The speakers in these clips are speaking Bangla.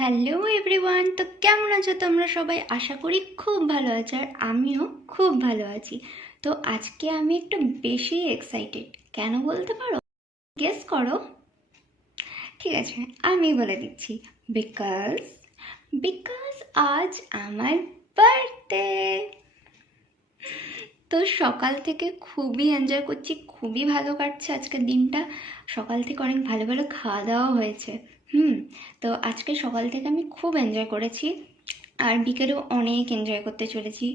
হ্যালো এভরিওয়ান, তো কেমন আছো তোমরা সবাই? আশা করি খুব ভালো আছো, আর আমিও খুব ভালো আছি। তো আজকে আমি একটু বেশি এক্সাইটেড। কেন বলতে পারো? গেস করো। ঠিক আছে, আমি বলে দিচ্ছি। বিকজ বিকজ আজ আমার বার্থডে। তো সকাল থেকে খুবই এনজয় করছি, খুবই ভালো কাটছে আজকের দিনটা। সকাল থেকে অনেক ভালো ভালো খাওয়া দাওয়া হয়েছে। তো আজকে সকাল থেকে আমি খুব এনজয় করেছি, আর বিকেলেও অনেক এনজয় করতে চলেছি।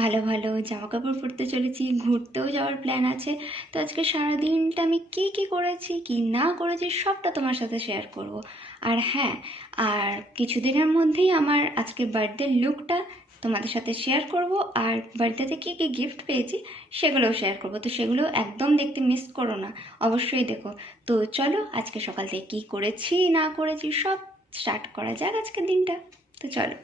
ভালো ভালো জামা কাপড় পরতে চলেছি, ঘুরতেও যাওয়ার প্ল্যান আছে। তো আজকে সারা দিনটা আমি কী কী করেছি কী না করেছি সবটা তোমার সাথে শেয়ার করব। আর হ্যাঁ, আর কিছুদিনের মধ্যেই আমার আজকে বার্থডে লুকটা তোমাদের সাথে শেয়ার করব, আর বার্থডেতে কী কী গিফট পেয়েছি সেগুলোও শেয়ার করব। তো সেগুলো একদম দেখতে মিস করো না, অবশ্যই দেখো। তো চলো আজকে সকাল থেকে কী করেছি না করেছি সব স্টার্ট করা যাক আজকের দিনটা। তো চলো।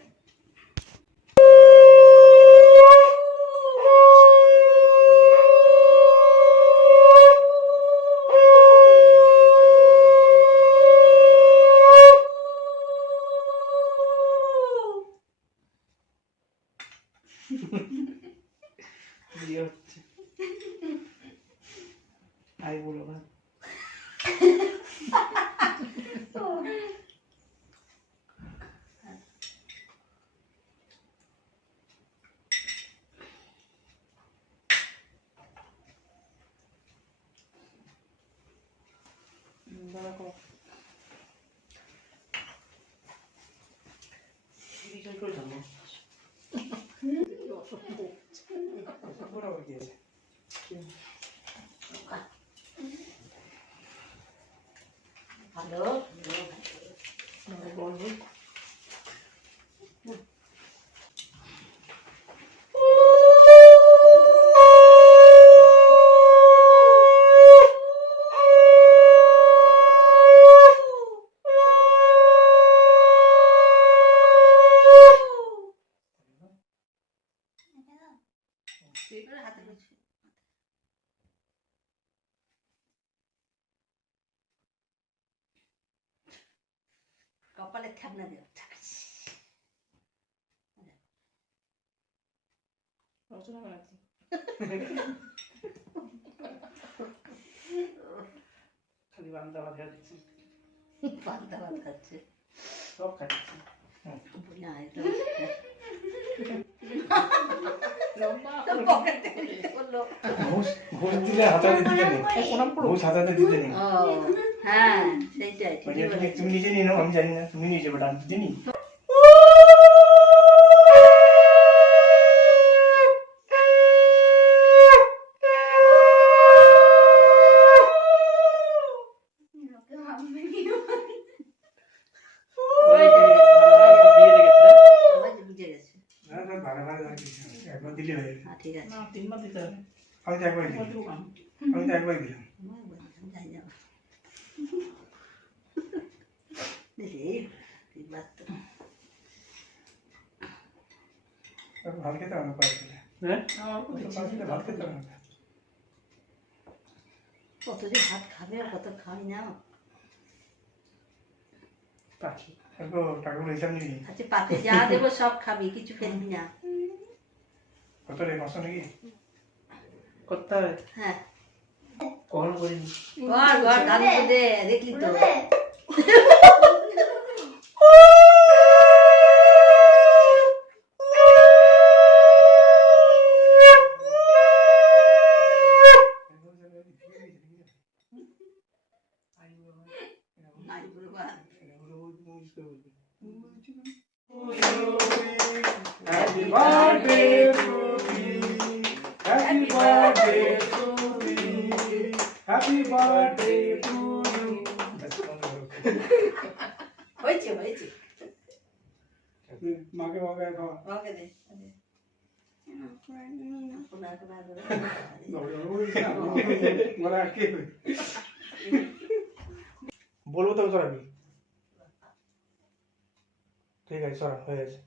আই বলো না। হ্যালো বলবো হাতে করছি। কপালে ঠান্ডা দেব। রচনা বানাচ্ছি। খালি বান্দা ভাত খাচ্ছি, পান্তা ভাত খাচ্ছে। সব খাচ্ছি। না এটা ঘুষ দিলে হাতাতে দিতে নেই, ঘুষ হাতাতে দিতে নেই। ও হ্যাঁ সেইটাই ঠিকই বলেছো। তুমি নিজে নিয়ে নাও, আমি জানি না, তুমি নিয়ে যাবে, আমি জানি। সবাই বুঝে গেছে। একবার দিলে হয়ে হ্যাঁ ঠিক আছে। তিনবার দিতে হবে। আমি তো একবার দিলাম, আমি তো একবার দিলাম। যাই যাও রে তিনবার তো। ভাত খেতে হবে না, পায়ে দিলে ভাত খেতে হবে না। কত যে ভাত খাবে আর কত খাই না। পাখি একবার টাকাগুলো হিসাব নিবি। আচ্ছা পাতে যা দেবো সব খাবি, কিছু ফেলবি না। কত রে, 500 নাকি? করতে হবে, হ্যাঁ কখনো করিনি। ঘর ঘর গালি তো দে, দেখলি তো। নাই বলবা। Happy birthday to me. Happy birthday to me. Happy birthday to you. হয়েছে হয়েছে। মাকে বাবা খাওয়া। ওকে দে দে। আপনার আপনার বলা কে বলবো তো সরাবি। ঠিক আছে, সরা হয়ে গেছে।